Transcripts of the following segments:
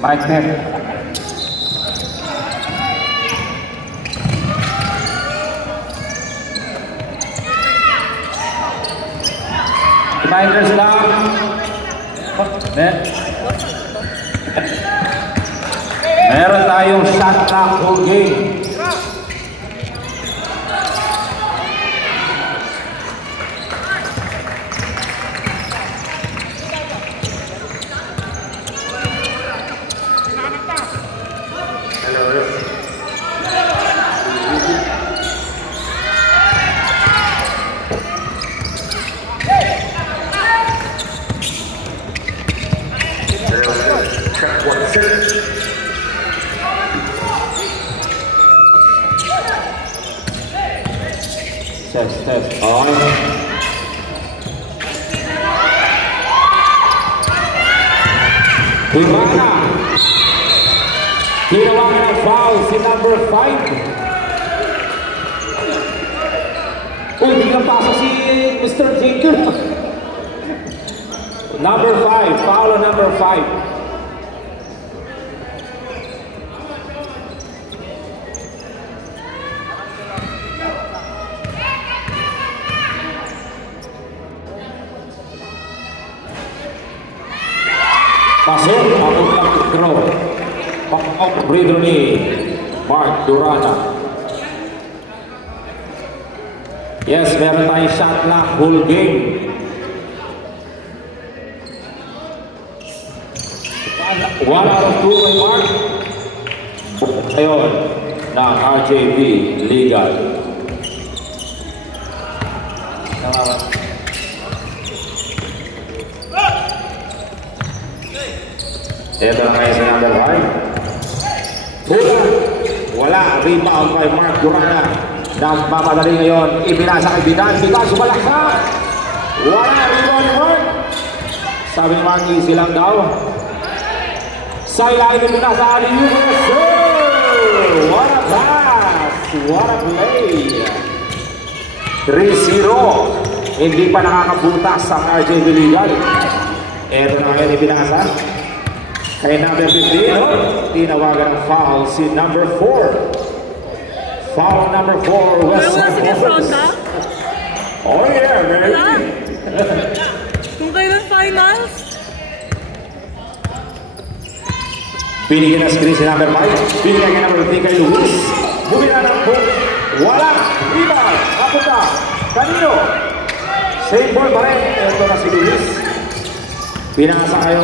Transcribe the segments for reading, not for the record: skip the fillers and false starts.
Mike Pep. Reminders lang. Meron tayong shot clock whole game. Test. On. Durana. Ginawa ng foul si number 5. Uy, hindi ka pasok si Mr. Jacob. Number 5. Foul on number 5. Pasok ang ulang throw. Pang-out breather ni Mark Durana. Yes, meron tayong shot clock whole game. One out of two by Mark. Ayun, ng RJV Legal. Ito na ngayon sa number 5. Wala. Rebound kay Mark Durana. Nagmamadali ngayon. Ibinasa kay Vidal. Vidal sumalaksak. Wala. Rebound ni Mark. Sabi ni Mark, easy lang daw. Sideline ito na sa USA. What a pass. What a play. 3-0. Hindi pa nakakabutas ang RJV Legal. Ito na ngayon ibinasa. Kay number 15, tinawagan ng foul si number 4. Foul number 4, Westside Bullets. Oh yeah, baby. Kung kayo ng finals. Pinigyan na screen si number 5. Pinigyan kay number 3 kay Luis. Bumila ng book. Wala. Rebound. Kapunta. Kanino? Same ball pa rin. Ito na si Luis. Pinasa kayo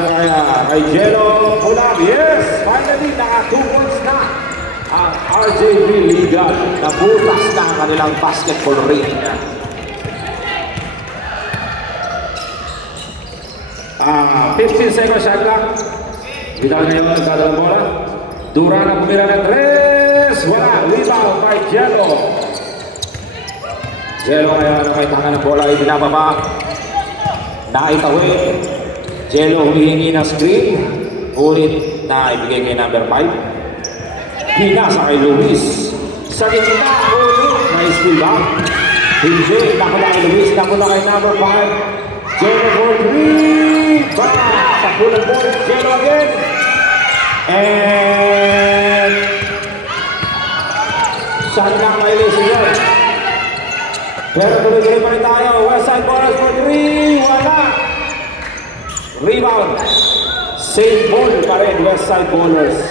kay Jello Pulab. Yes! Finally, naka 2 points na ang RJV Legal. Nabutas na ang kanilang basketball ring. 15 seconds shot clock. Vidal ngayon nagkadalang bola. Durana pumira ng 3. Wala. Rebound by Jello. Jello ngayon may tangan ng bola. Ibinababa. Naitawin. Jello humihingi ng screen. Ngunit na ibigay kay number 5. Pinasa kay Luis. Sa gitna, ulit. May steal ba? Hindi. Nakula kay Luis. Nakula kay number 5. Jello for 3. Sa pulang ball. Jello again. And shot lang kay Luis yun. Pero tuloy-tuloy pa rin tayo. Westside Bullets for 3. Wala. Rebound. Same ball pa rin, Westside Bullets.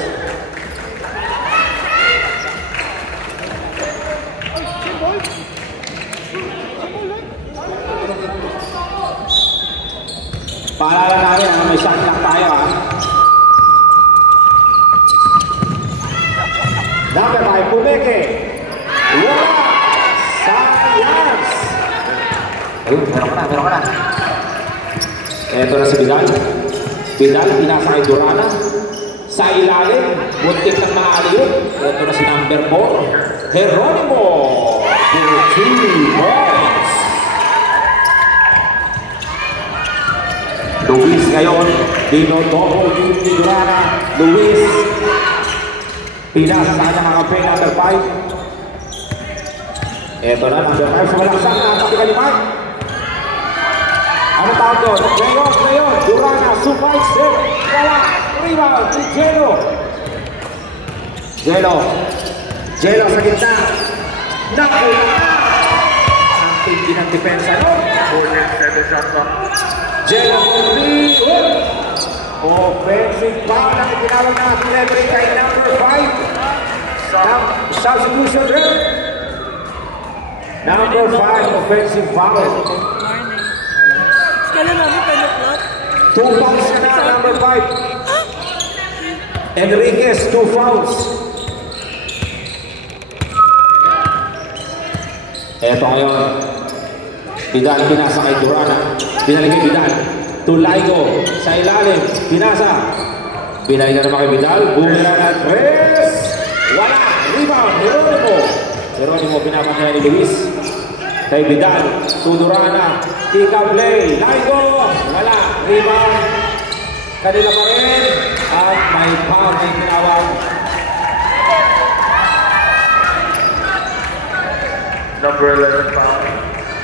Paalala namin, may shot clock tayo ha. Number 5, Pumeke. Wala. Sayans. Ayun, meron ka na. Ito na si Vidal. Vidal, pinasa kay Durana. Sa ilalim, muntik ng maaliyon. Ito na si number 4, Geronimo. 2 points. Luis ngayon, dino-double team ni Durana. Luis, pinasa sa kanyang mga kampe, number 5. Ito na, number 5. Sumalaksak na, sabi ka ni Mark. Ano tawag doon? Ngayon, Durana, surprise set. Wala, rebound si Jello. Jello sa gitna. Nakula na. Ang tindi ng depensa, no? Jello for 3. Offensive foul ang itinawag natin referee kay number 5. Substitution rep. Number 5, offensive foul. Kailan namin 10 o'clock? 2 fouls ka na, number 5. Enriquez, 2 fouls. Eto ngayon. Vidal, pinasa kay Durana. Binaligay Vidal. Tulaigo, sa ilalim. Pinasa. Binaligay naman kay Vidal. Boomerang at press. Wala. Rebound. Jeronimo pinapakaya ni Luis. Kay Vidal. Durana. Tika play. Laigo. Wala. Rebound. Kanila pa rin. At may foul na tinawag. Number 11 foul.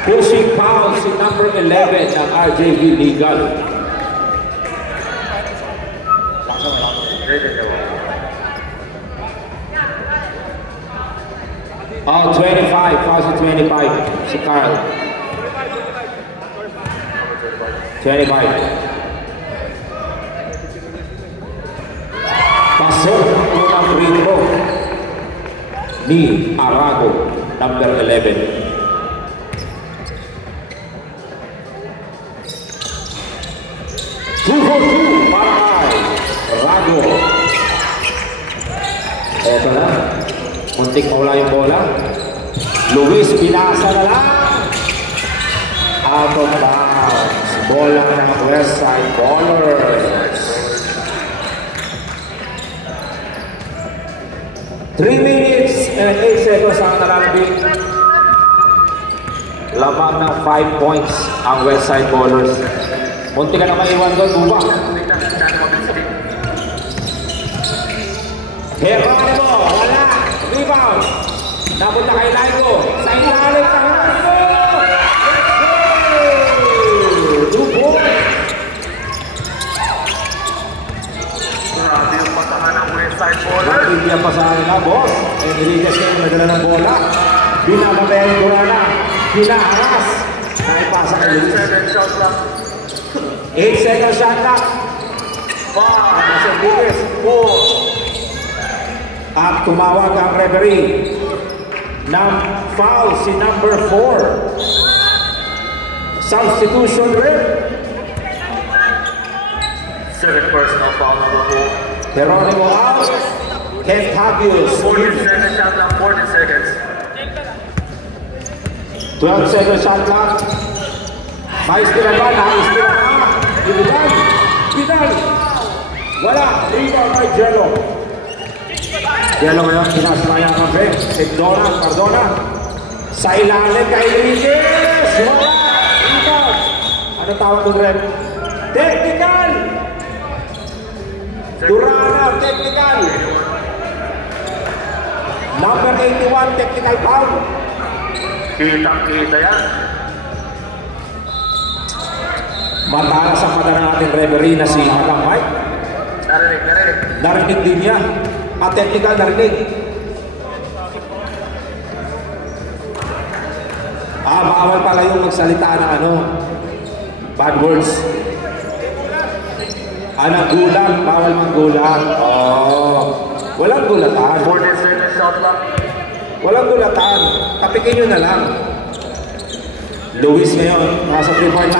Pushing foul si number 11 ng RJV Legal. Oh, 25. Foul si 25. Si Carl. 25. Pasok ng free throw ni Arago, number 11. Para Arago. Eto na. Muntik mawala yung bola. Luis pinasa na lang. Out of bounds. Bola ng Westside Ballers. 3 minutes and 8 seconds ang nalalabing. Lamang ng 5 points ang Westside Ballers. Munti ka na maiwan doon, Buba. Jeronimo, wala. Rebound. Napunta kay Laigo. Sa ilalim ng Laigo. Dubo. Grabe yung pasahan ng Westside Ballers. Hindi ang pasahan nila, boss. Enriquez kayo nagdala ng bola. Binababay ang Durana. Pinaharas. Naipasa kay Luis. 7 shot clock. 8 seconds shot clock. 5. Enriquez. 4. At tumawag ang referee ng foul si number 4. Substitution rep. 7 personal foul number 4. Jeronimo out. Kentavius. 47 shot clock, 40 seconds. 12 seconds shot clock. Maistira ba? Naistira ba? Vidal. Wala. Rebound by Jello. Jello ngayon, pinasmaya ang kape. Cardona. Sa ilalim kay Enriquez. Wala. Rebound. Ano tawag ng rep? Technical. Durana, technical. Number 81, technical foul. Kitang-kita yan. Matalas ang mata ng ating referee na si Adam Mike. Narinig. Narinig din niya. At technical narinig. Bawal pala yung magsalita ng bad words. Gulang. Bawal maggulang. Walang gulatan. 40 seconds shot clock. Walang gulatan. Tapikin nyo na lang. Luis ngayon, nasa 3.9.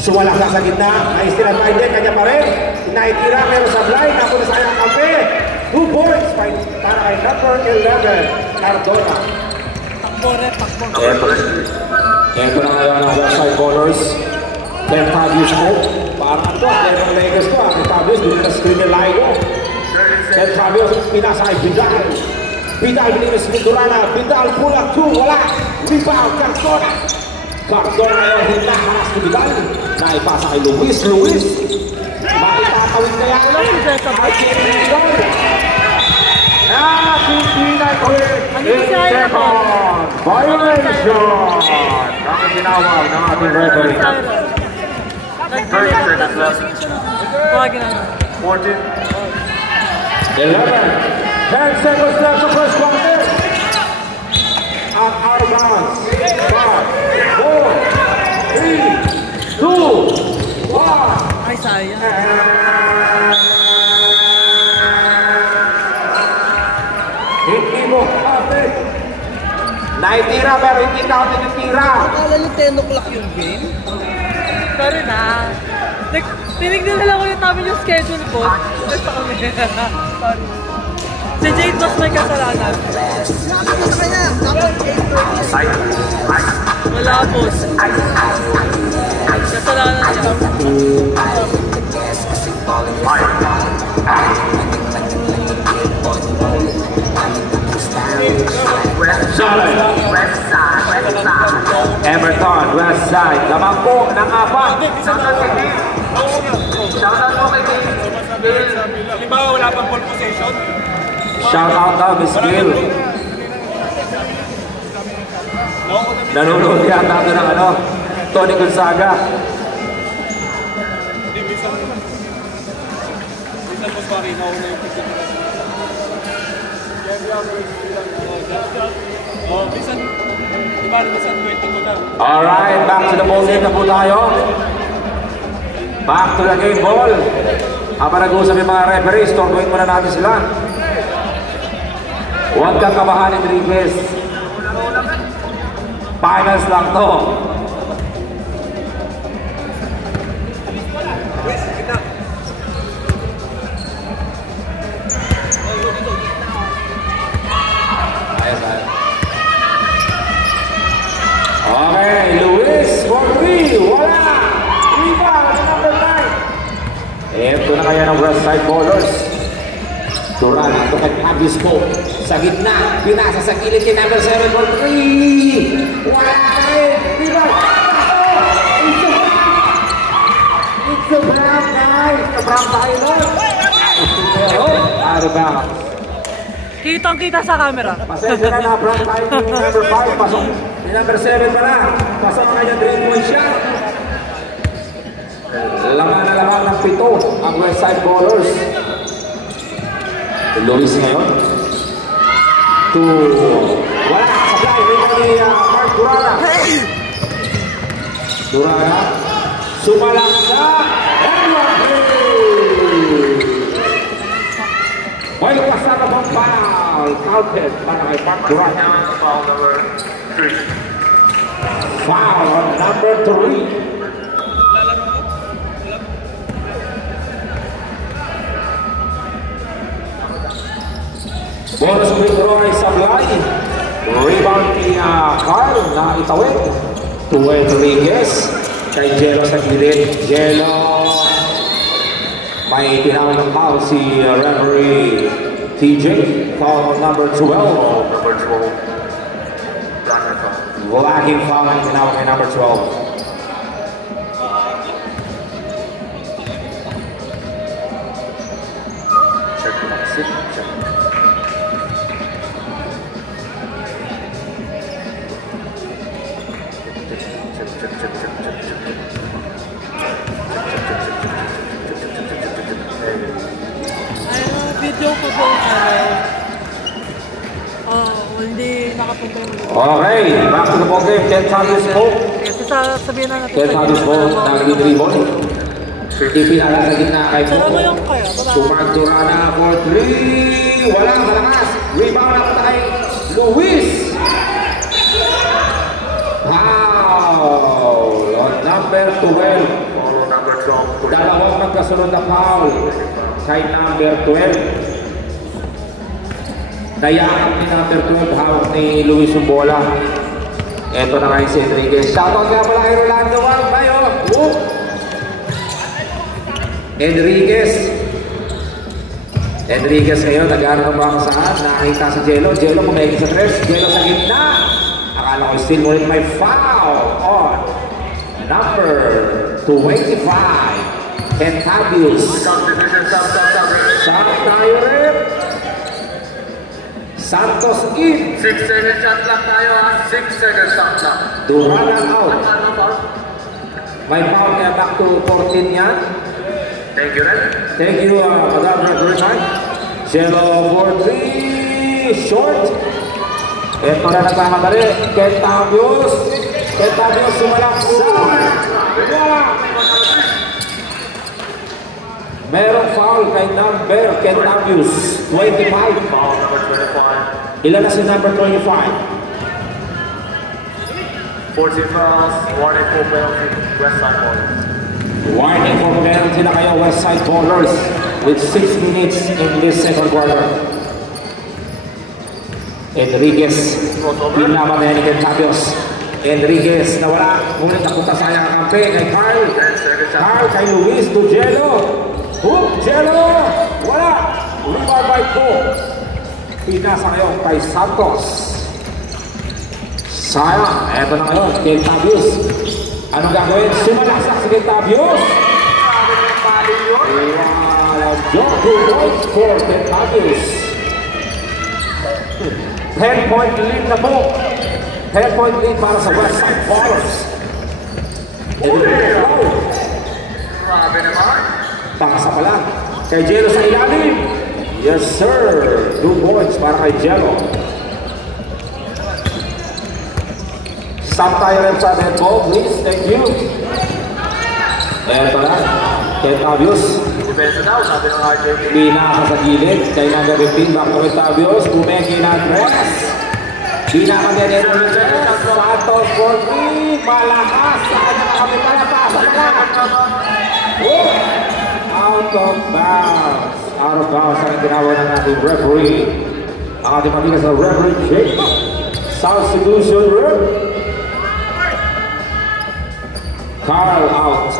Suwala ka sa gitna. Naistira pa hindi, kanya pa rin. Naitira, pero sa blind. Ako na sa kanyang kampe. 2 points para kay number 11, Cardona. Takbo. Ito na ngayon ang Westside Ballers. Kentavius po. Parang ito, Clever Lakers ko. Kentavius, dito na screen ni Laigo. Kentavius, pinasa kay Vidal. Vidal, bininis ni Durana. Vidal, pula, 2, wala. Rebound, Cardona. Cardona ngayon, hinaharas ni Vidal. Naipasa kay Luis. Makitatawid kaya ulit. Vidal. Nakipinay ulit. 8 seconds. Violation. Ang tinawag ng ating referee. 30 seconds left. Tawagin na. 14. 11. 10 seconds left sa first quarter. At out of bounds. 5, 4, 3, 2, 1. Ay, sayang. Hindi mo kapit. Naitira pero hindi counted yung tira. Akala nyo 10 o'clock yung game? Sorry na. Like, tinignan nila ko yung namin yung schedule ko. Basta kami. Sorry. Si Jade Boss may kasalanan. Wala, boss. Kasalanan niya. West side. Everton, West Side. Lamang po ng apat. Shoutout kay Dave. Shoutout mo kay Dave. Halimbawa, wala pang ball possession. Shout out daw, Miss Gil. Nanonood yata ito ng ano, Tony Gonzaga. Hindi, minsan po sorry, nauna yung pagkakas. Minsan, diba, minsan waiting ko na. Alright, back to the ball game na po tayo. Back to the game ball. Habang nag-uusap yung mga referees, torbuin muna natin sila. Huwag kang kabahan, Enriquez. Finals lang to. Okay, Luis for 3. Wala. Rebound, number 9. Ito na kaya ng West Side Ballers. Duran, ito kay Abisco. Sa gitna, pinasa sa kilid kay number 7 for 3. Wala ka rin. Rebound. It's a brand, guys. It's a brand tayo nun. Out of bounds. Kitang-kita sa camera. Pasensya na, brand tayo ni number 5. Pasok. Ni number 7 pa na. Pasok na kanya 3-point shot. Laman na laman ng 7 ang West Side Ballers. Luis ngayon. Wala. Supply. Rebound ni Mark Durana. Durana. Sumalaksak. And one hit. May kasama bang foul. Counted para kay Mark Durana. Foul number 3. Foul on number 3. Bonus with Roy Sablay. Rebound ni Carl na itawid. To Enriquez. Kay Jello sa gilid. Jello. May tinawag ng foul si referee TJ. Foul number 12. Number 12. Blacker foul. Blacking foul ang tinawag kay number 12. Check the exit. Check. Video ko buong araw. Hindi nakapunta yung mag-video. Okay, back to the ball game. 10 Santos po. Kasi sabihin na natin. 10 Santos po. Nag-dribble. TPR sa gitna kay Sara mo Poco. yung kaya. Sumag Durana for 3. Walang malakas. Rebound na kay Luis. Foul on number 12. Follow number 12. Dalawang magkasunod na foul kay number 12. Dayaan ni number 12, hawak ni Luis Umbola. Ito na ngayon si Enriquez. Shoutout nga pala kay Rolando Wang tayo. Enriquez ngayon, nag-aaral ng mga saan. Nakakita si Jello. Jello kumegi sa 3. Jello sa gitna. Akala ko still ngunit may foul on number 25. Kentavius. Subdivision, stop. Shot tayo rin. Santos in. 6 seconds shot clock tayo ha. 6 seconds shot clock. Durana out. Ano foul? May foul kaya back to 14 yan. Thank you, Ren. Thank you, Madam Referee. Jello for 3, short. Ito na nagmamadali. Kentavius. Kentavius sumalak sa wala. Merong foul kay number Kentavius, 25. Foul number 25. Ilan na si number 25? 14 fouls, warning for penalty, West Side Ballers. Warning for penalty na kayo, West Side Ballers, with 6 minutes in this second quarter. Enriquez, pinaman na yan ni Kentavius. Enriquez nawala, ngunit napunta sayang ang kampe kay Carl. Carl kay Luis to Jello. Hook, Jello! Wala! Rebound by 2. Pinasa kayo kay Santos. Sayang, eto na ngayon, Kentavius. Anong gagawin? Sumalaksak si Kentavius. Joke 2 points for Kentavius. 10-point lead na po. 10-point lead para sa West Side Ballers. Grabe naman. Pakasa pa lang. Kay Jello sa ilalim. Yes, sir. 2 points para kay Jello. Stop tayo rin sa head ball, please. Thank you. Eto na. Kentavius. Depensa daw, sabi ng RJP. Pinaka sa gilid. Kay number 15, back to Kentavius. Kumeki na dress. Pinaka din ito ng dress. Santos for 3. Malakas. Sa kanya kami pala. Pasok na. Out of bounds. Out of bounds ang ginawa ng ating referee. Ang ating pagkikas na referee Jake. Substitution room. Carl out.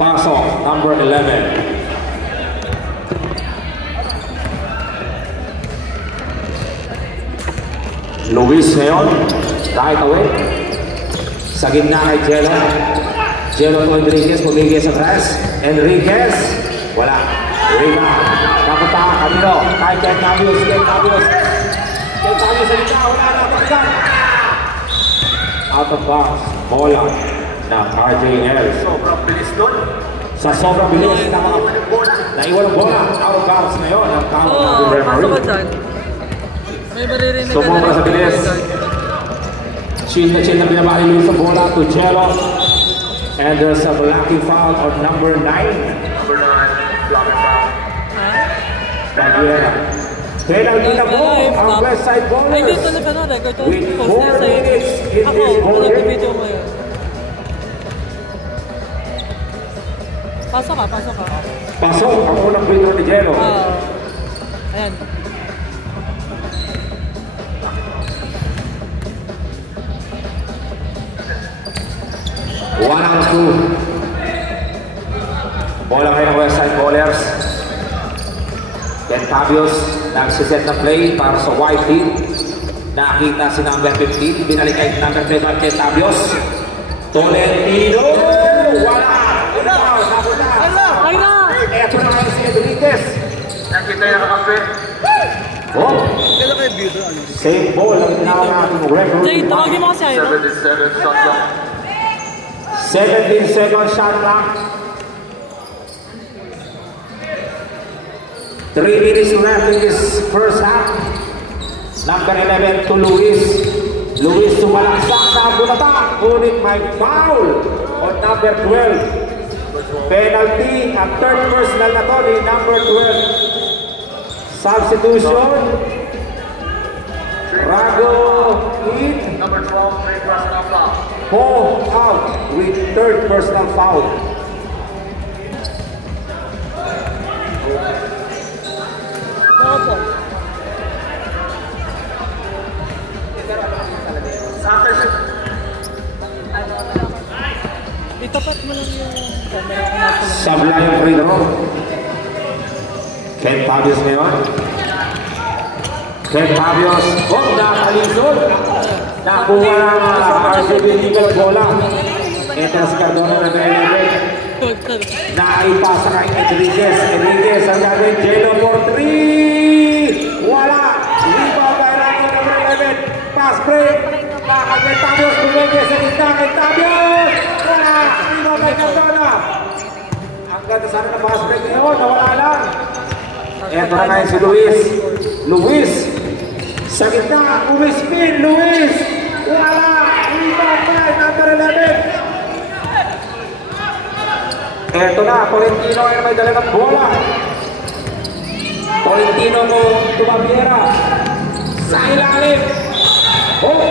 Pasok, number 11. Luis ngayon, kahit away. Sa gitna kay Jello. Jello to Enriquez, pumigil sa press. Enriquez, wala. Rebound. Kapunta, kanino. Kay Kentavius, Kentavius. Kentavius sa gitna, wala na. Pagkakan. Out of bounds. Bola ng RJL. Sobrang bilis doon. Sa sobrang bilis na naiwan ang bola. Out of bounds ngayon ang count ng Oo, referee. pasok ka dyan. May maririnig ka Sumobra sa bilis. Chill na pinabali Luis ang bola to Jello. And there's a blocking foul on number 9. Number 9, blocking foul. Baguera. Penalty na po ang West Side Ay, hindi Ballers. ito na ano, record to With post 4 na sa'yo. minutes in Ako, this ball game. nag-video mo yun. Pasok ka, pasok ka. Pasok ang unang free throw ni Jello. Ayan. One out 2. Bola kayo ng West Side Ballers. Kentavius nagsiset na play para sa white team. Nakita si number 15. Binalik kay number 21 Kentavius. Tolentino. Wala. Napunta. Ay na! Eto na kayo si Enriquez. Nakita yung kape. Oh. Same ball ang ginawa natin Jay, referee. tawagin mo kasi ayun. 77 shot clock. 17 seconds shot clock. 3 minutes left in this first half. Number 11 to Luis. Luis sumalaksak na bunata. Ngunit may foul on number 12. Penalty at third personal na to ni number 12. Substitution. Rago in. Number 12, three personal foul. Paul out with third personal foul. Opo. Itapat mo lang yung camera ko na pala. Sabla yung free throw. Kentavius ngayon. Kentavius. Oh, nakalisod. Nakuha ng RCB legal bola. Ito si Cardona na may naipasa kay Enriquez. Enriquez ang gagawin. Jello for 3. Wala. Rebound by Rago number 11. Pass break. Kentavius. Bumigay sa gitna. Kentavius. Wala. Rebound kay Cardona. Ang ganda sana ng fast break ngayon. Nawala lang. Eto na ngayon si Luis. Luis. Sa gitna. Umispin. Luis. Wala. Rebound kay number 11. Eto na. Tolentino ay may dala ng bola. Tolentino mo Tumabiera. Sa ilalim. Oh!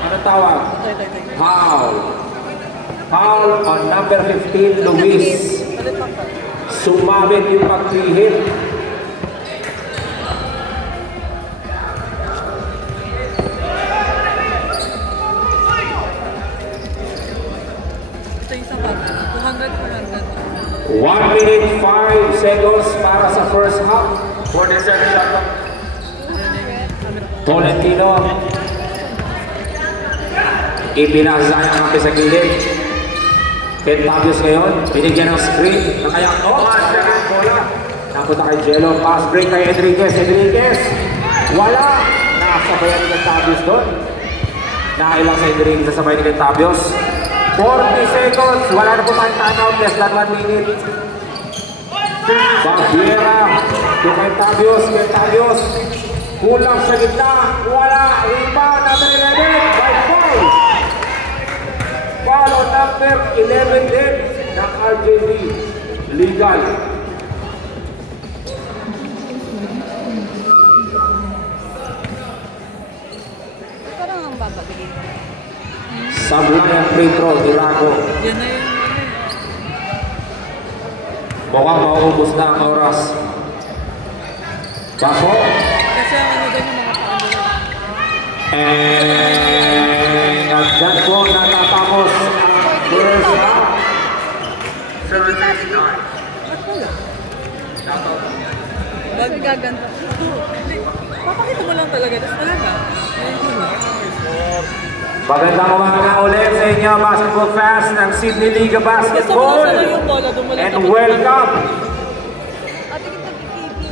Ano tawag? Foul. Foul on number 15, Luis. Sumabit yung pag-hit. Ito yung sapat. 200. 1 minute 5 seconds para sa first half. 40 seconds shot. Tolentino. Ipinasa ang kampi sa gilid. Ken Fabius ngayon. Binigyan ng screen. Nakaya, siya ang bola. Napunta kay Jello. Pass break kay Enriquez. Enriquez. Wala. Nakasabay ni Ken Fabius doon. Nakailang sa Enriquez. Nasabay ni Ken Fabius. 40 seconds. Wala na po tayong timeout. Less than 1 minute. Baviera. To Ken Fabius. Ken Fabius. Kulang sa gitna. Wala. Rebound. Number 11. By foul. Foul on number 11 din ng RJB. Legal. Parang ang babagay. Sablay ang free throw. Dirago. Yan na yun. Mukhang maubos na ang oras. Baso. Kasi ang ano din yung mga paano lang. And dyan po natatapos ang first half. 7-9. Ba't wala? Kasi gaganda. Papakita mo lang talaga. Tapos talaga. Ayun mo na. Magandang umaga ulit sa inyo, Basketball fans ng Sydney Liga Gusto mo Basketball. nasa lang yung bola. Doon mo lang And kapit- welcome. Ate kita kikiki.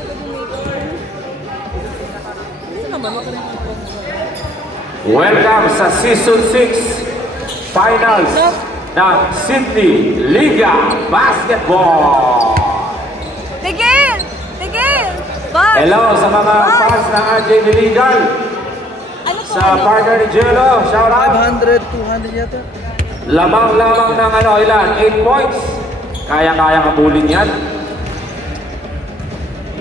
Gusto naman. Okay na yung phone. Welcome sa Season 6 Finals ng Sydney Liga Basketball. Tigil! Tigil! Bye! Hello sa mga fans ng RJB Legal. Ano po? Sa partner ni Jello, shout out. 500, 200 yata. Lamang-lamang ng ilan? 8 points. Kaya-kaya kabulin yan.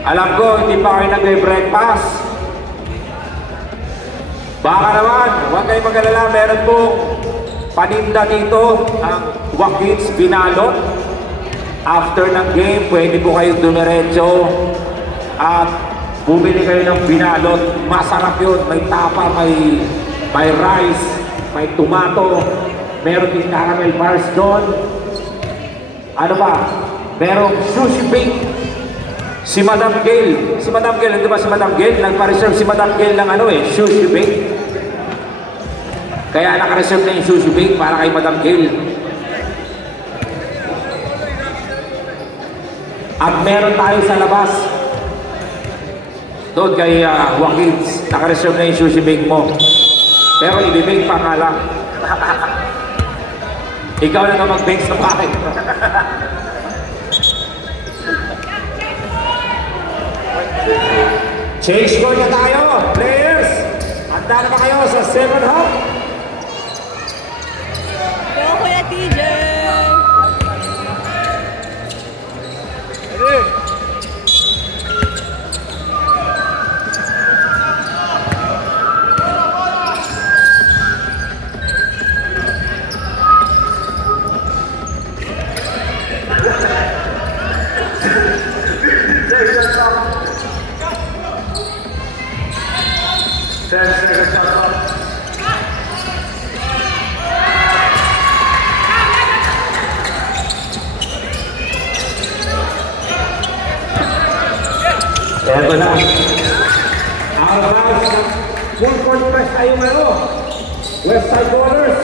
Alam ko, hindi pa kayo nag-breakfast. Baka naman, huwag kayong mag-alala, meron pong paninda dito, ang Wakits Binalot. After ng game, pwede po kayong dumiretso at bumili kayo ng binalot. Masarap yun, may tapa, may rice, may tomato, meron din caramel bars doon. Ano pa? Merong sushi bake. Si Madam Gail, hindi ba si Madam Gail? Nagpa-reserve si Madam Gail ng sushi bake. Kaya naka-reserve na yung sushi bake para kay Madam Gail. At meron tayo sa labas. Doon kay Wakits, naka-reserve na yung sushi bake mo. Pero ibibake pa nga lang. Ikaw na naman mag-bake sa bahay. Change score na tayo, players! Handa na ba kayo sa second half? Go, Kuya TJ! Eto na. Ang round ng full court press tayo ngayon. West Side Ballers.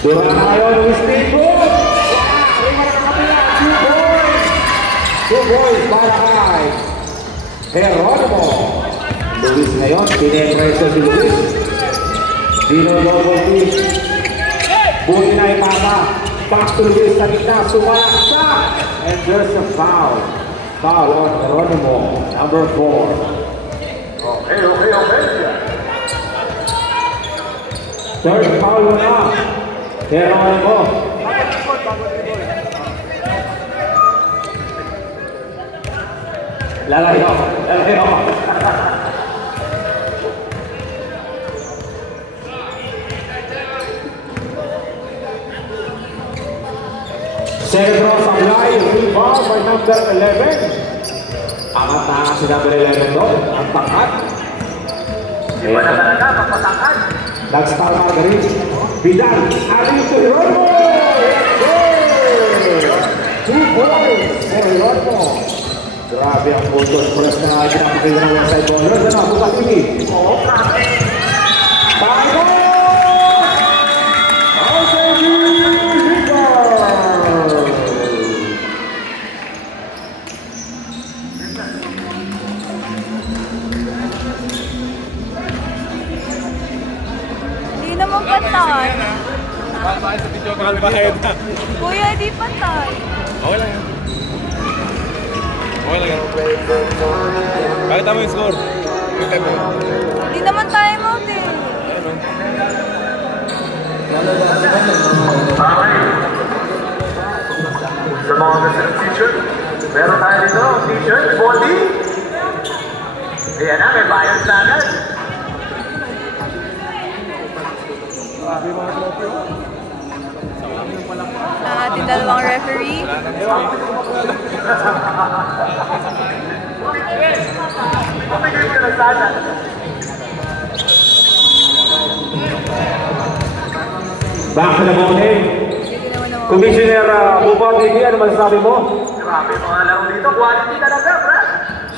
Dura na ngayon ng Speedboat. Lima na kapila. 2 points. 2 points para kay Geronimo Luis ngayon, pinipreso si Luis. Dino-double team. Buti na ipapa. Back to Luis sa gitna, sumalaksak. And there's a foul. Foul on Geronimo, number 4. Okay. Third foul na. Geronimo. Lalayo. Cedro Sablay, rebound by number 11. Angat na si number 11 doon, ang pangkat. Iba na talaga, magpasangkan. Nag-star Margarit. Vidal, aling to Geronimo. 2 points for Geronimo. Grabe ang puntos. Press na pinapakita ng Westside Ballers. Ano, bukas ini. Oo, grabe. Bago! RJB Hipper! Hindi naman patay. Bakit sa video ka kahit na? Kuya, di patay. Okay lang yan. Okay lang yan. Bakit tama yung score? Hindi naman time out eh. Okay. Sa mga gusto ng t-shirt, meron tayo dito, t-shirt, body. Ayan na, may bayad na agad. Ating dalawang referee. Pumigil ka na sana. Back to the morning. Hindi naman naman. Commissioner Bubong Ligi, ano masasabi mo? Grabe mga laro dito, quality talaga, Brad.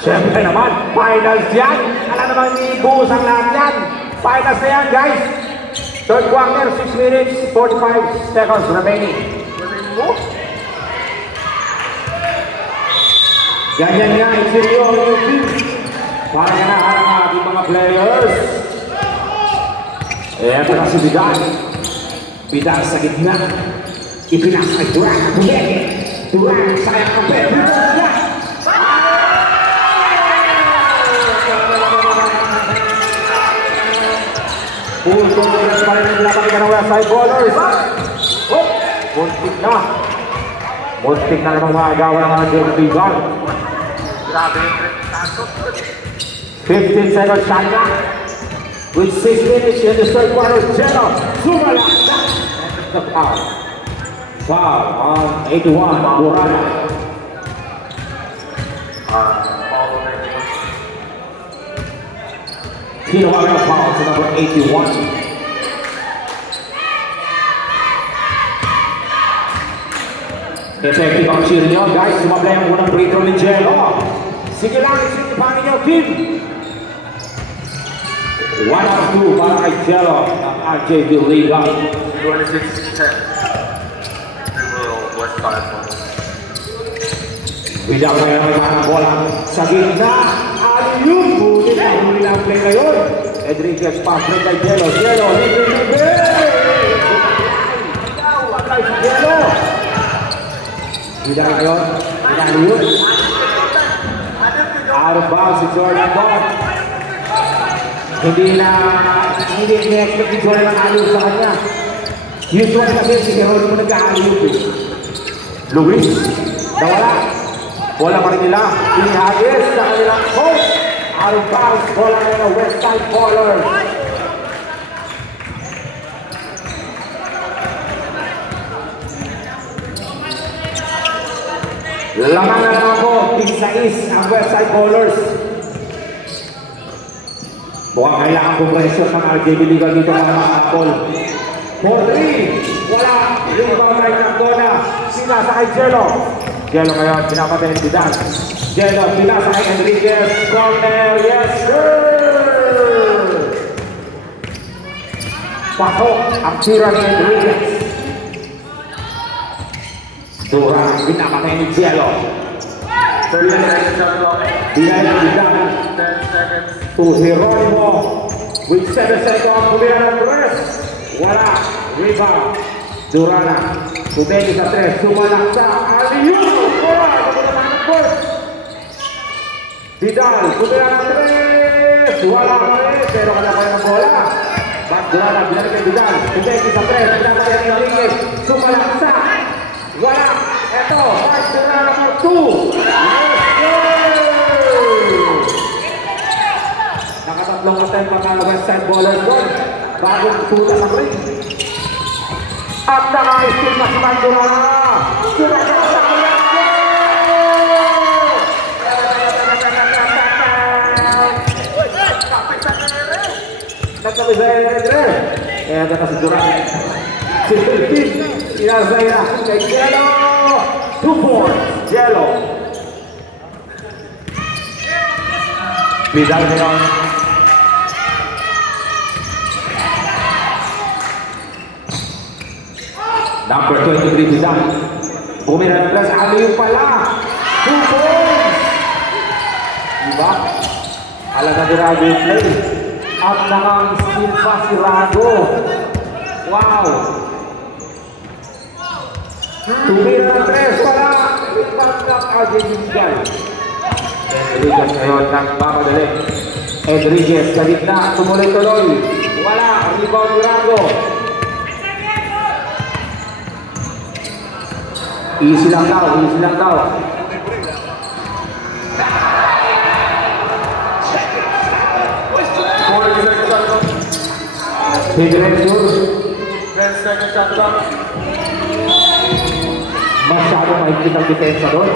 Siyempre naman, finals yan. Alam naman ibuhos ang lahat yan. Finals na yan, guys. Third quarter, 6 minutes, 45 seconds remaining. Ganyan nga, inseryo ang new team. Para ganahan ang ating mga players. Eto na si Vidal. Vidal sa gitna. Ipinasa kay Durang. Durang sa kayang kapit. Pulso pa rin ang laban ng Westside Ballers. Muntik na. Muntik na namang maagawa ng mga Vidal. Grabe yung Santos. 15 seconds shot clock. With 6 minutes in the third quarter, Jello sumalaksak. The foul. Foul on 81, Burana. Kinuha foul sa number 81. Effective ang cheer nyo, guys. Sumablay ang unang free throw ni Jello. Sige lang, isipangin nyo, team. 1 out of 2 para kay Jello ng RJB Liga. 26-10. Westside. Vidal ngayon ay mga bola sa gitna. Ayun, buti na huli lang play ngayon. Enriquez pass rin kay Jello. Jello, libre. Patay si Jello. Vidal ngayon, Vidal yun. Out of bounds si Jordan Bond. Hindi expect ni Jordan ang aliw sa kanya. Usually kasi si Geronimo nag-aaliw. Luis, nawala. Bola pa rin nila. Inihagis sa kanilang coach. Out of bounds, bola ngayon ng Westside Ballers. Lamang na lang ako, tig-sais ang Westside Ballers. Mukhang kailangan compression ng RJB Liga dito mga makakol. 4-3, wala, rebound right ng Dona, sinasa kay Jello. Jello ngayon, pinapatay ni Vidal. Jello, sinasa kay Enriquez, corner, yes sir! Pasok ang tira ni Enriquez. Durang, pinapatay ni Jello. 30 seconds on the clock. Vidal. 10 seconds. To Jeronimo with 7 seconds. Pumila ng press. Wala. Rebound. Durana. Tumegi sa 3. Sumalaksa. Aliyu. Bola. Ito naman ang first. Vidal. Pumila ng 3. Wala pa rin. Pero kalakay ng bola. Back Durana. Binalik kay Vidal. Tumegi sa 3. Binalik kay Enriquez. Sumalaksa. Wala. Ito. Back Durana number 2. Nakatatlong attempt pa ng West Side Baller doon. Bagong tuta sa ring. At naka-steal na si Mandurana. Sumagot sa kanyang goal! Nagkapit sa Ere. Kaya na si Durana. Si Philippine. Sinasay na kay Jello. 2 points. Jello. Vidal ngayon. Number 23 Vidal. Bumira ng press. Aliyu pala. 2 points. Diba? Alaga ni Rago yung play. At nakang-steal pa si Rago. Wow. Tumira ng press pala. Rebound ng Arjen Vidal. Enriquez ngayon nagpapadali. Enriquez sa gitna. Tumuloy-tuloy. Wala. Rebound ni Rago. Easy lang daw. Easy lang daw. Signature. 10 seconds shot clock. Masyado mahigpit ang depensa doon.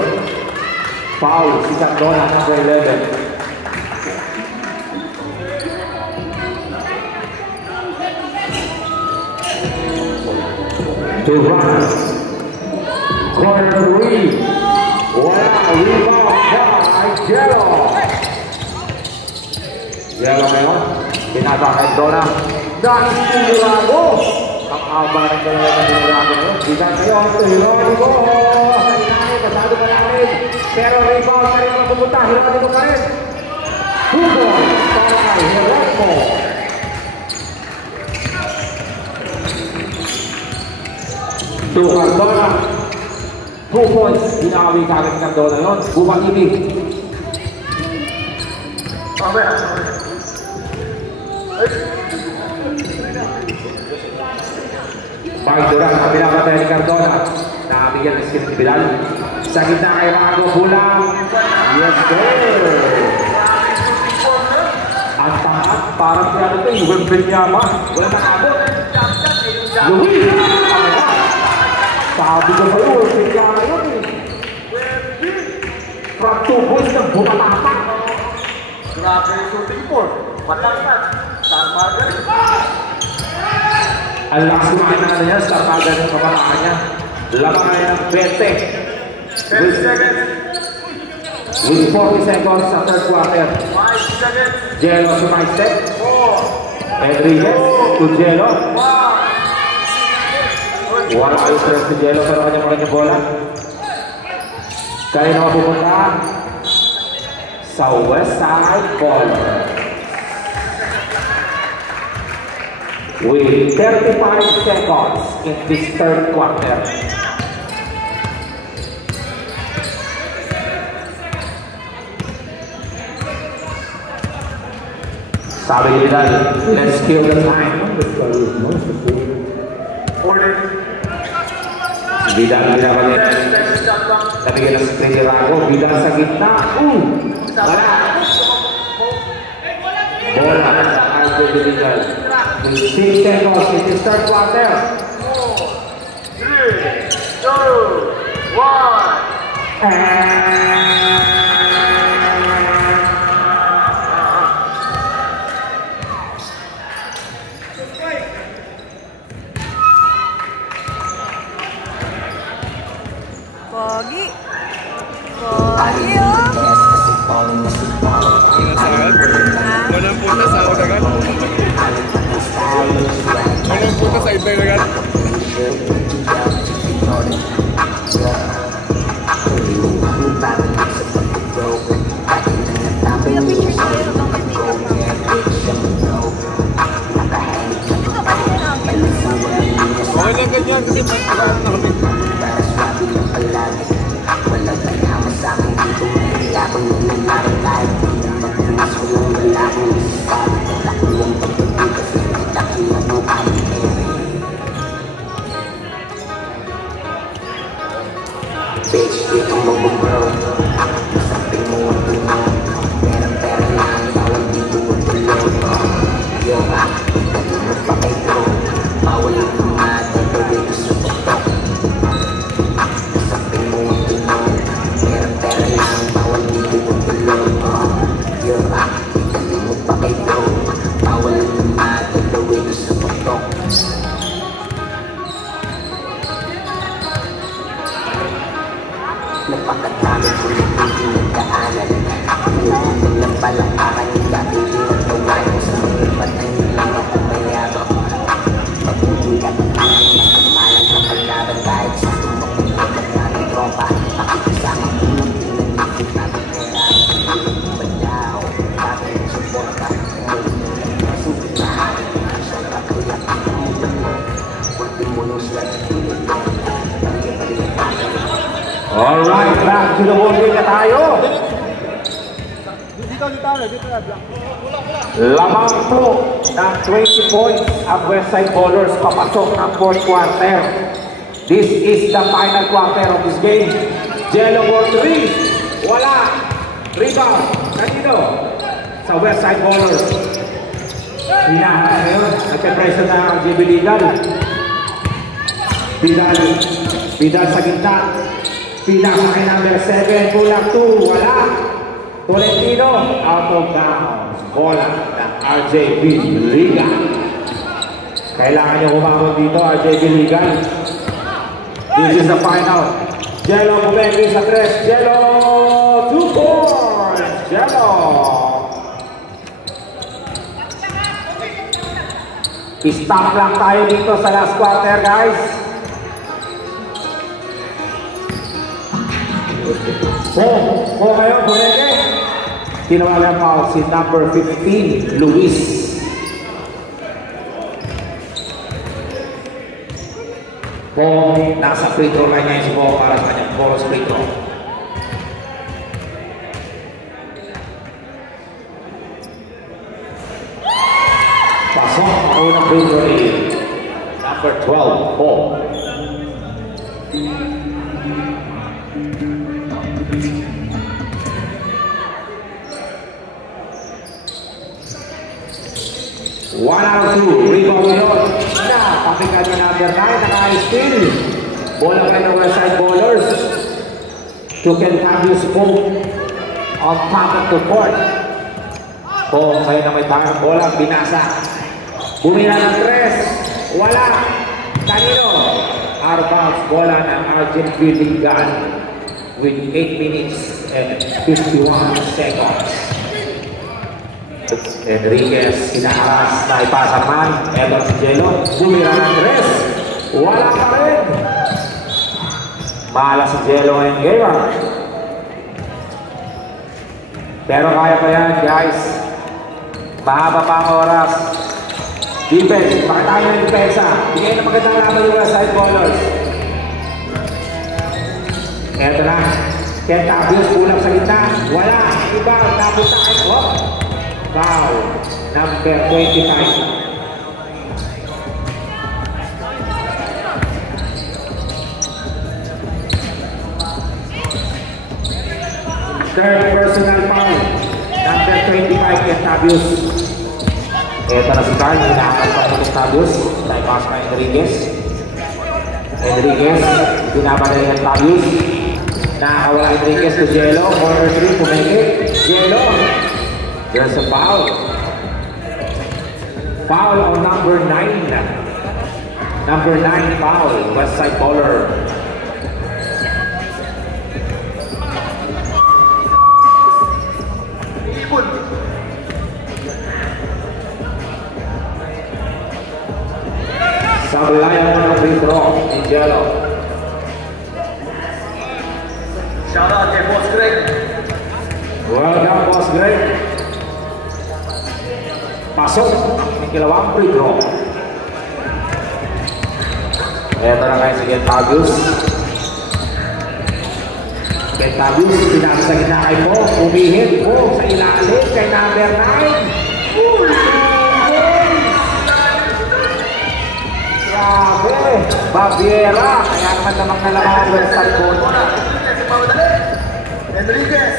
Foul si Cardona, number 11. Durana. Corner 3. Wala. Rebound by Jello. Jello ngayon. Pinata kay Dona. Nag-steal ni Rago. Ang aba ng dalawa ng Rago ngayon. Bigat ngayon. Jeronimo. Sa inahin. Pasado pa namin. Pero rebound pa rin ang pupunta. Jeronimo pa rin. Hugo. Para kay Jeronimo. To Cardona. 2 points. Binawi kagad ni Cardona yun. Bubang ibig. Pagduran sa pinapatay ni Cardona. Nakabigyan ng skin si Vidal. Sa gitna kay Rago Bulang. Yes, sir. Ang takat parang kaya ito yung Wembenyama. Wala nakabot. Luis. Sabi ko sa'yo, Wembenyama yun eh. From 2 points ng bumatapak. Grabe yung shooting form. Matangkat. Sarmagan. Ang lakas kumain na niya, sarmagan yung kapatakan niya. Lamang ngayon ng 20. 10 seconds. With 40 seconds sa third quarter. 5 seconds. Jello si my step. 4. Enriquez to Jello. 1. Wala kayo press si Jello pero kanya-kanya bola. Kaya na mapupunta sa West Side Baller. With 35 seconds in this third quarter. Sabi ni Vidal, let's kill the time. Vidal binabalit. 10 seconds shot clock. Nabigyan ng screen ni Rago. Vidal sa gitna. Wala. Bola. Arjen Vidal. With 6 seconds in this third quarter. 4, 3, 2, 1. Pogi. Pogi, oh. Walang punta sa ako agad. Walang punta sa iba agad. Kuya, picture tayong ganyan kasi magkakaroon na kami. Alright, back to the ball game na tayo. Lamang po ng 20 points ang Westside Ballers papasok ang fourth quarter. This is the final quarter of this game. Jello for 3. Wala. Rebound. Kanino? Sa Westside Ballers. Hinahanap ngayon. Nagpe-pressure na ang JB Legal. Vidal sa gitna. Pinasa kay number 7. Kulang 2. Wala. Tolentino. Out of bounds. Bola ng RJB Legal. Kailangan niyo humamon dito, RJB Legal. This is the final. Jello Bumengui sa 3. Jello 2 points. Jello. Stop lang tayo dito sa last quarter, guys. Po kayo, Bumengui. Tinawagan foul si number 15, Luis. Po, nasa free throw line niya si Po para sa kanyang bonus free throw. Pasok ang unang free throw ni number 12, Po. One out of 2, rebound ngayon. Pakikan niya number 9, naka-steal. Bola kayo ng Westside Ballers. Tukentabio Spoke on top of the court. Po, kayo na may tangang bola, binasa. Bumira ng 3, wala. Kanino? Out of bounds, bola ng RJB Legal with 8 minutes and 51 seconds. Enriquez, sinaharas na ipasa man. Eto si Jello, bumira ng 3. Wala pa rin. Mahala si Jello and Gamer. Pero kaya pa yan, guys. Mahaba pa ang oras. Defense, pakita nyo yung depensa. Bigay na magandang laban yung Westside Ballers. Eto na. Kentabios, kulang sa gitna. Wala. Iba, napunta kayo. Oh. Foul, number 25. Third personal foul, number 25, Kentabios. Ito na si Carl, hinahanap pa ng Kentabios. Naipas pa Enriquez. Binaba na yung Kentabios. Nakakawala Enriquez to Jello. Corner 3, Bumengui. Jello. There's a foul. Foul on number 9. Number 9 foul, Westside Baller. Sablayan mo ng free throw ni Jello. Shout out kay Boss Greg. Well done, Boss Greg. Pasok ang kilawang free throw. Ito na kayo si Gentavius. Gentavius, pinasa sa gitna kay Mo. Umihit po sa ilalim kay number 9. Grabe! Baviera! Kaya naman namang nalaman ng Salbon. Enriquez.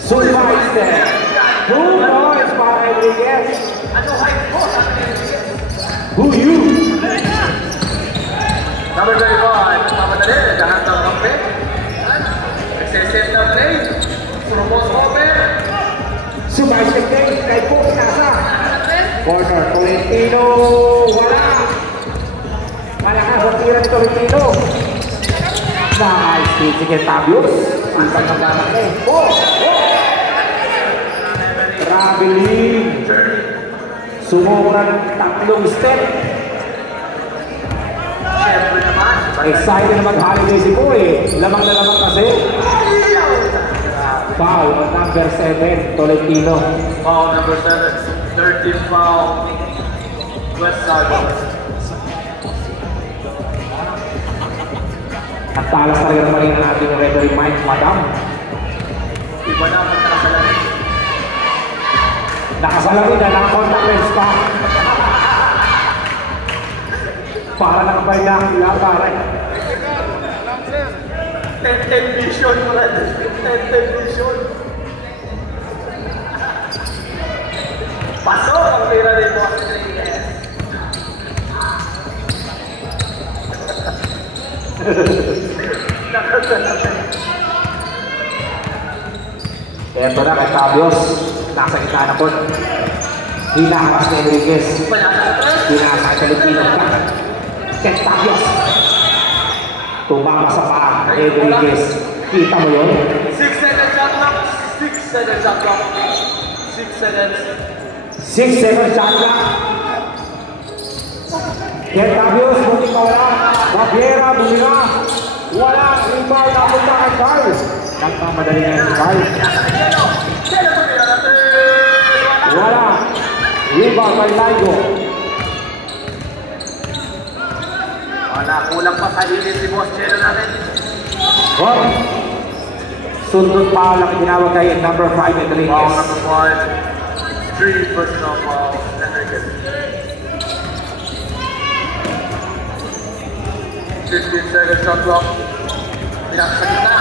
Sulmeister. 2 points para Enriquez. Ano height mo? Who you? Number 35, mamadali, naghahanap ng kampe. Nagsiset ng play. Promos over. Sulmeister kay Po Nasa. Corner, Tolentino. Wala. Malakas ang tira ni Tolentino. Nice speed si Gentavius. Isang ng ganak eh. Traveling. Sumobra ng 3 step. Siyempre naman. Excited na mag-holiday si Po eh. Lamang na lamang kasi. Foul on number 7, Tolentino. Foul number 7. 13 foul. West side. At talas talaga naman yung ating referee Mike Madam. Iba na ang nakasalamin. Nakasalamin na naka-contact lens pa. Para nakabay na ang pare. 10-10 vision, brother. 10-10 vision. Pasok ang tira ni Boss Enriquez. Eto na, Gentavius. Nasa gitna na po. Hinaharas ni Enriquez. Hinaharas ang Filipino. Gentavius. Tumama sa paa. Enriquez. Kita mo yun? 6 seconds shot clock. 6 seconds shot clock. 6 seconds. 6 seconds shot clock. Gentavius, buti pa wala. Baviera, bumira. Wala. Rebound na punta kay Carl. Nagmamadali na yung Carl. Wala. Rebound kay Ligo. Wala, kulang pa sa hilis si Boss Chelo natin. Oh. Sundot pa lang ginawag kay number 5 Enriquez. Foul number 5. 3 personal fouls. Enriquez. 15 seconds shot clock. Pinakasagin na.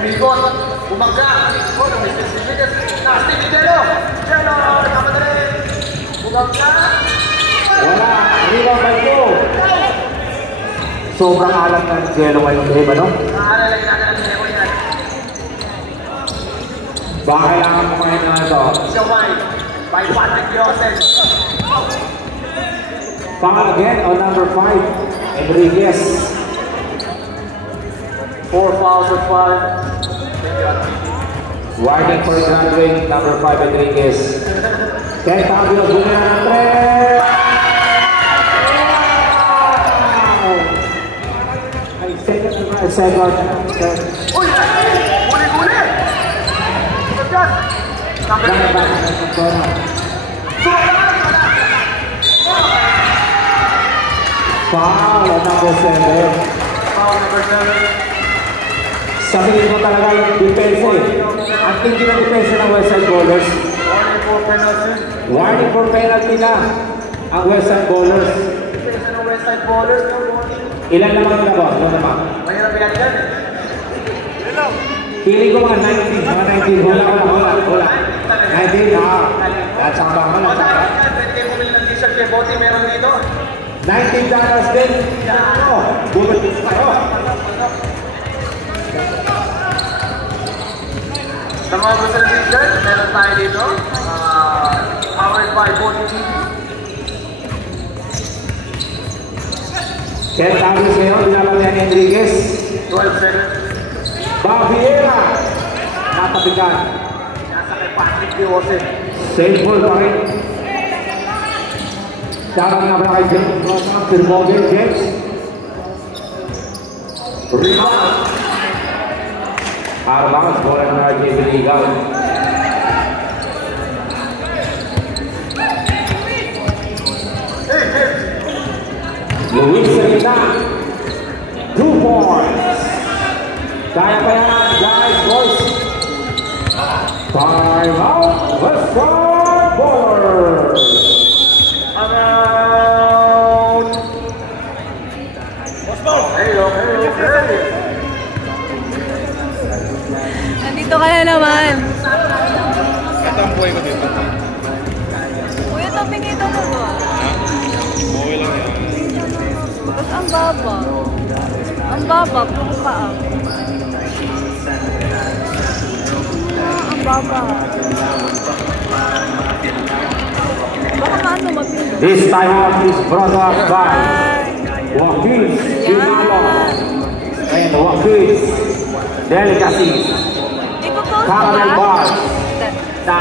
Umikot. Bumangga. Umikot. Umisip si Enriquez. Nakastig ni Chelo. Chelo. Nakamadali. Bumangga. Wala. Rebound by Joe. Sobrang alam ng Jello ngayon, di ba, no? Nakalalagay natin ang Chelo yan. Baka kailangan mo ngayon na ito. Siaway. By Patrick Yosen. Foul again on number 5, Enriquez. 4 fouls of 5. Warning for graduate, number 5, Enriquez. Gentavius, bumira ng 3. Second. Uy! Huli-huli! Adjust! Number 8. Foul on number 7. Foul number 7. Sa tingin ko talaga yung defense eh. Ang tingin ng defense ng Westside Bowlers. Warning for penalty. Warning for penalty na ang Westside Bowlers. Defense ng Westside Bowlers. Warning. Ilan naman na boss? Ilan naman? Mahirap yan yan. Feeling ko mga 19. Mga 19. Hula. 19 ha. That's ang bang O man. dapat yan. Pwede kayo bumili ng t-shirt kay Boty. Meron dito. $19 din. Ano? Bumalik kayo. Sa mga gusto ng t-shirt, meron tayo dito. Powered by Boty TV. Gentavius ngayon, dinalaman ni Enriquez. 12 seconds. Baviera. Natabigan. Nasa kay Patrick Yosen. Same ball pa rin. Sarang nga pala kay James. Firmogen, James. Rebound. Arbangas, bola na RJ Biligaw. Hey, hey! Luis sa gitna. Kaya pa yan, guys, boys. Time out, Western Ballers. Around. Okay. Nandito ka na naman. Ito ang buhay ko dito. Kuya, taping ito mo ba? Okay lang yan. Ba't ang baba? Ang baba, puro paa. Ang baba. Baka ano mabili. This time out is brought up by Joaquin Pinalo and Joaquin Delicacy. Ipo-post ko Caramel ba? bars na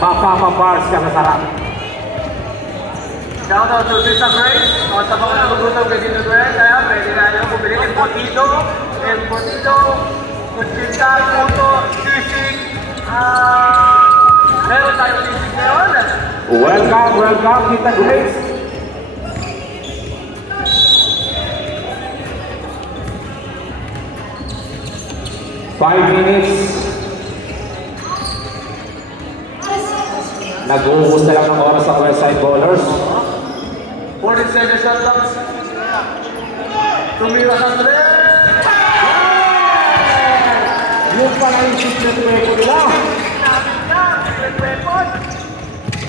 mapapabars ka na sarap. Shout out to Tisa Grace. O sa mga nagugutom kay Tito Grace, kaya pwede na nyo bumili ng Embutido, Kuchintal, Puto, Sisig. Meron tayong sisig ngayon. Welcome, Tita Grace. Five minutes. Nag-uubos na lang ng oras ang Westside Ballers. 40 seconds shot clock. Tumira sa 3. Yung pala yung secret weapon nila.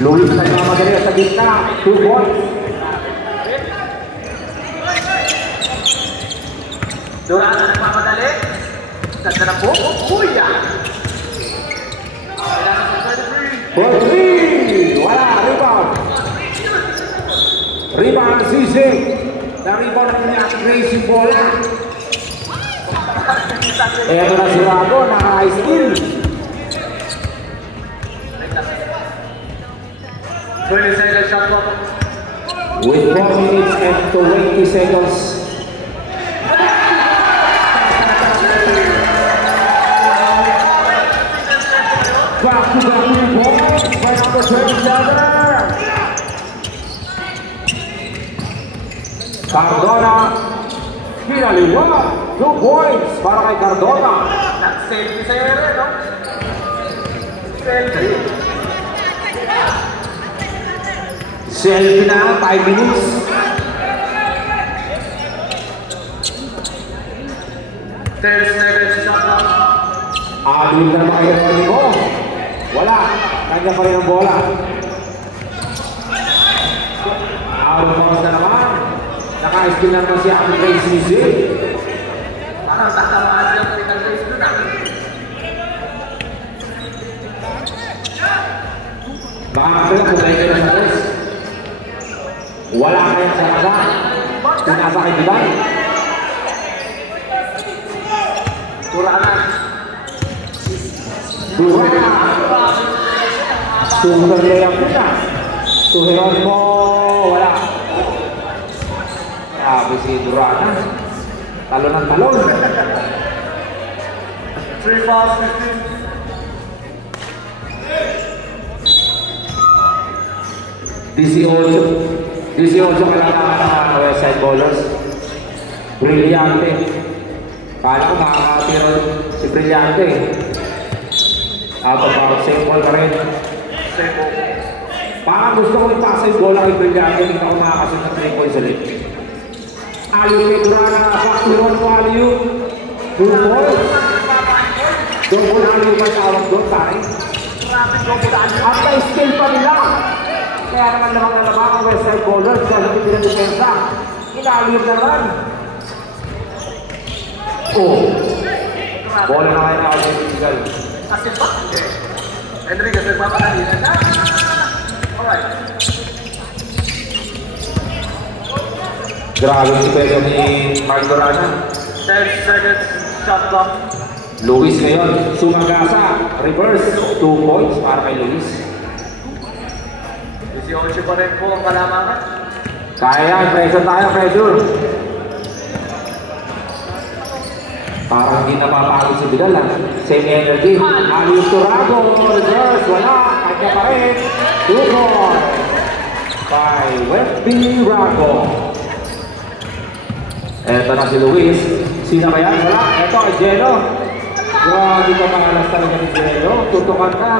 Luis na yung magaling sa gitna. 2 points. Duraan na nagmamadali. Ganda na po. Kuya! 43. Wala. Rebound. Rebound ang sisig. Na-rebound na niya ang Grace yung bola. Eto na si Rago. Naka-high-skill. 20 seconds shot clock. With 4 minutes and 20 seconds. Back-to-back 3 points by number 27. Cardona, pinaliwa. 2 points para kay Cardona. Nag-selfie sa ere, no? Selfie. Selfie na, 5 minutes. Ten seconds shot clock. Abilib na naman kayo ng mo. Wala. Kanya pa rin ang bola. Out of bounds na naman. Naka-skill naman siya ang Grace Music. Parang tatamaan siya ang Tita Grace doon ah. Nakakapila kung tayo kayo sa Grace. Wala kayong sa kasa. Pinasa kay Diban. Turanan. Durana. Super layang kita. Tuhiron mo. Wala. Sabi si Durana. Talon ng talon. 3 fouls, 15. 18 kailangan ng Westside Ballers. Brillante. Kala ko makakatiro si Brillante. Same ball pa rin. Same ball. Parang gusto ko ipasa yung bola kay Brillante. Hindi ako makakasunod ng 3 points ulit. Aliu kay Durana. Backturon mo Aliu. 2 points. Double Aliu ba tawag doon tayo? At may skill pa nila. Kaya naman lamang na lamang ang Westside Ballers sa hindi pinadepensa. Inaliyog na naman. Bola na kayo na ako physical. Kasi ba? Enriquez, nagpapadali na. Alright. Grabe si Pedro ni Mark Durana. 10 seconds shot clock. Luis ngayon, sumagasa. Reverse. 2 points para kay Luis. 18 pa rin po ang kalamangan. Kaya, pressure tayo, pressure. Parang hindi napapagod si Vidal ha. Same energy. Alius Turago. Reverse. Wala. Kanya pa rin. 2 points. By Webby Rago. Eto na si Luis. Sino ba yan? Wala. Ito, Jello. Grabe ka mahalas talaga ni Jello. Tutukan ka.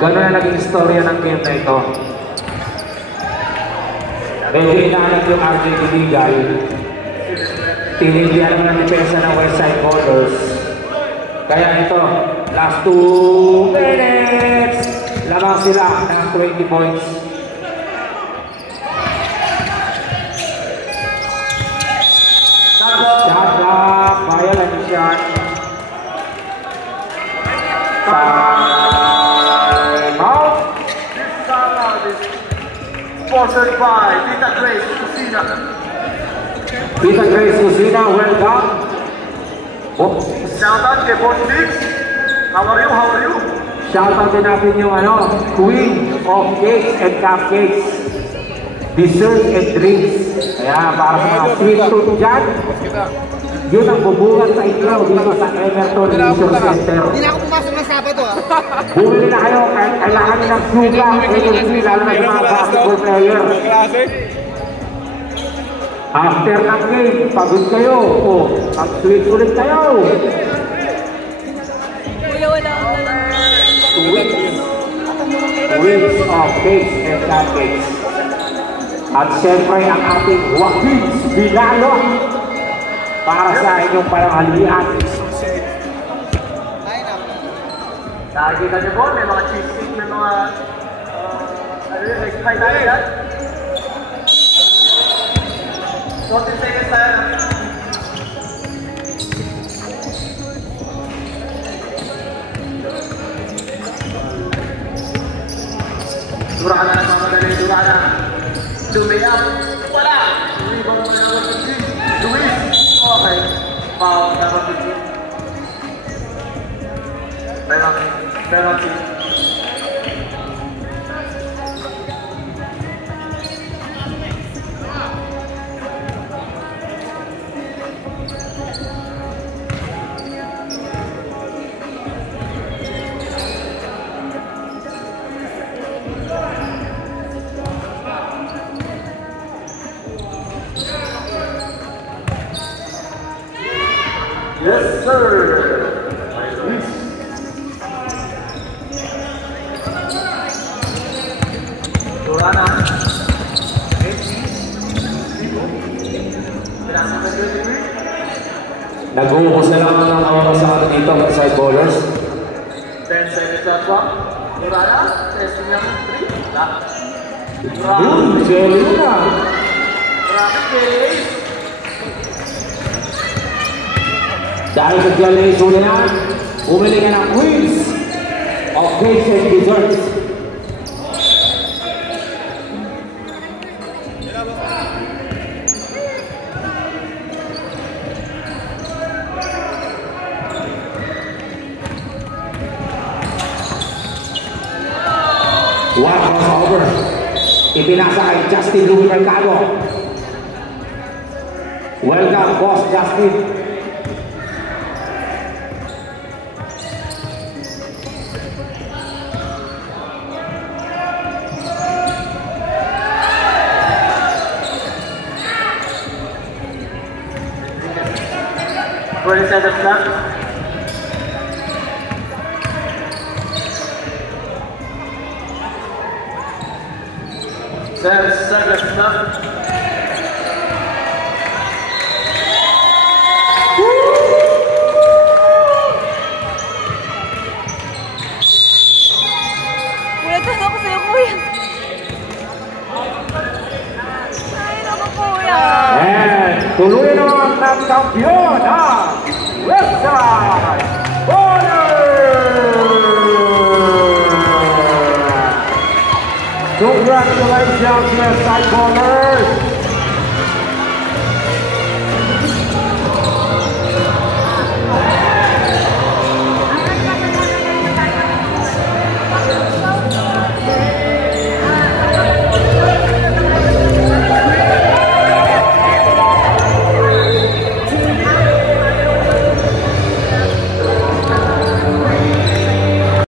Gano'n na naging istorya ng game na ito. Medyo inaanak yung RJ Iligal. Tinigyan naman ng depensa ng Westside Ballers. Kaya ito, last 2 minutes. Lamang sila ng 20 points. Shot clock. Kaya lang yung shot. Time out. This timeout is sponsored by Tita Grace Kusina. Tita Grace Kusina, welcome. Oh, Shout out kay Boss Mix. How are you? How are you? shout out din natin yung Queen of Cakes and Cupcakes. Desserts and drinks. Kaya para sa mga sweet tooth dyan, yun ang bubuhat sa inyo dito sa Emerton Leisure Center. Hindi na ako pumasok ng Sabado Bumili na kayo kahit kailangan nyo ng suga, energy, lalo na yung mga basketball player. After ng game, pagod kayo, o mag-sweet ulit kayo. Kuya, wala akong dalang. Wings of Cakes and Cupcakes. At siyempre ang ating Joaquin Bilalo para sa inyong pananghalian. Nakikita niyo po, may mga cheesecake, may mga expired tayo yan. 20 seconds tayo. Dura ka na ng mga madali, dura na. Dumiyap, wala! Rebound mo na ng 15. Luis, okay. Foul, number 15. Penalty. Yes, sir. Luis. Durana. Nag-uukos na lang ang mga sa atin dito, Westside Ballers. 10 seconds shot clock. Durana. Testing ng 3. Jelly na. Rapid. Dahil sa Jelly Sula na, bumili ka ng Queens of Cakes and Desserts. One crossover. Ipinasa kay Justin Louis Mercado. Welcome, Boss Justin. What is that left? Seconds left. Kulatan ako sa'yo, kuya. Ay, naku, kuya. And tuloy naman ng kampiyon ang Westside Ballers! Congratulations, Westside Ballers!